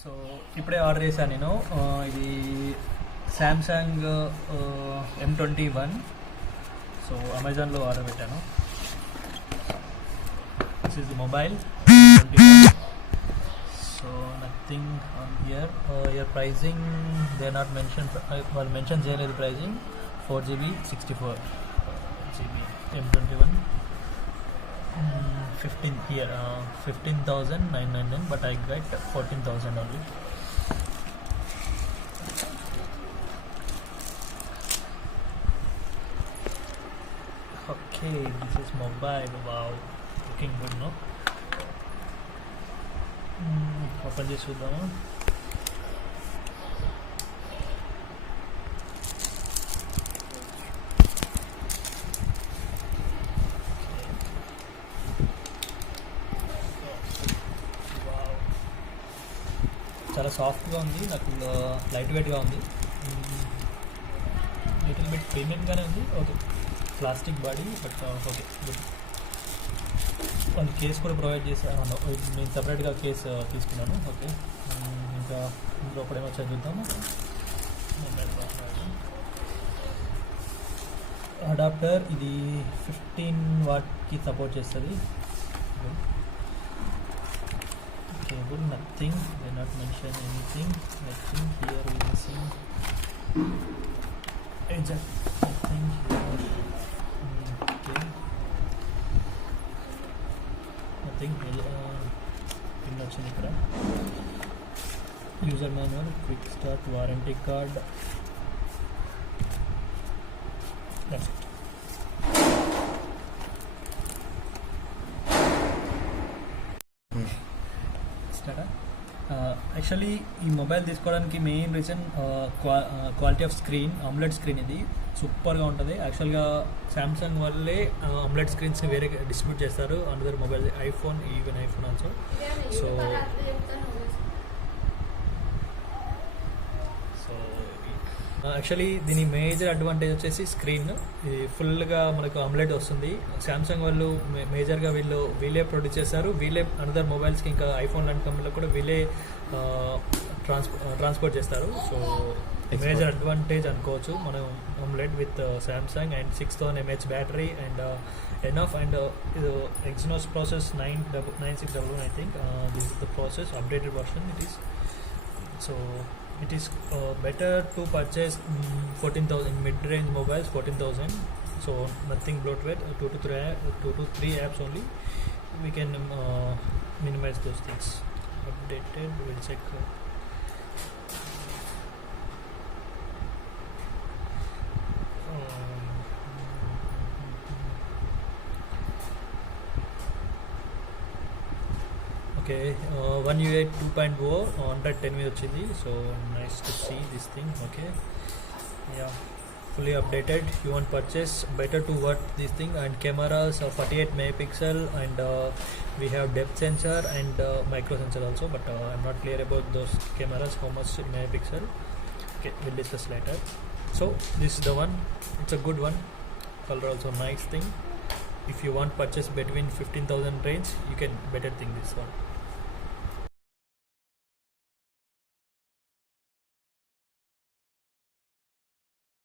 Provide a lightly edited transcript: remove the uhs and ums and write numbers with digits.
సో ఇప్పుడే ఆర్డర్ చేశాను నేను. ఇది శాంసంగ్ M21. సో అమెజాన్లో ఆర్డర్ పెట్టాను. This is the mobile M21. So nothing on here. Here pricing they not mention, వాళ్ళు మెన్షన్ చేయలేదు ప్రైజింగ్. 4GB 64GB M21. 15 here 15,999, but I get 14,000 only. Okay, this is mobile. Wow, looking good, no? Open this with them. చాలా సాఫ్ట్గా ఉంది, నాకు లైట్ వెయిట్గా ఉంది, little bit ప్రీమియంగానే ఉంది. Okay, plastic body, but okay good. వాళ్ళు కేస్ కూడా ప్రొవైడ్ చేశాను, నేను సపరేట్గా కేస్ తీసుకున్నాను. ఓకే, ఇంకా ఇంట్లో ఒకటేమో చదువుతాము. అడాప్టర్ ఇది 15 వాట్కి సపోర్ట్ చేస్తుంది. Cable, nothing, they not mention anything. I think here we will see exact nothing here. Okay, nothing. Pin వచ్చింది ఇక్కడ. User manual, quick start, warranty card. That's it. Actually ఈ మొబైల్ తీసుకోవడానికి main reason quality off screen. AMOLED screen ఇది సూపర్గా ఉంటుంది. యాక్చువల్గా శాంసంగ్ వాళ్ళే AMOLED స్క్రీన్స్ని వేరే డిస్ట్రిబ్యూట్ చేస్తారు another mobile, iPhone, even iPhone also. So actually దీని మేజర్ అడ్వాంటేజ్ వచ్చేసి స్క్రీన్. ఇది ఫుల్గా మనకు AMOLED వస్తుంది. శాంసంగ్ వాళ్ళు మేజర్గా వీళ్ళే ప్రొడ్యూస్ చేస్తారు. వీళ్ళే అనదర్ మొబైల్స్కి, ఇంకా ఐఫోన్ లాంటి కంపెనీలో కూడా వీళ్ళే ట్రాన్స్పోర్ట్ చేస్తారు. సో మేజర్ అడ్వాంటేజ్ అనుకోవచ్చు మనం AMOLED with Samsung. And 6000 mAh battery and enough. And ఇది Exynos process 9600 I think. This is the process, updated version it is. So it is better to purchase 14,000 mid-range mobiles, 14,000. So nothing bloatware, 2 to 3 apps only we can minimize those things. Updated, we'll check. Okay, One UI 2.0 110 మీద వచ్చింది. So nice to see this thing. Okay, yeah, fully updated. You want purchase, better to what this thing. And cameras 48 megapixel, and we have depth sensor and micro sensor also, but I'm not clear about those cameras, how much megapixel. Okay, we'll discuss later. So this is the one, it's a good one. Color also nice thing. If you want purchase between 15,000 range, you can better think this one.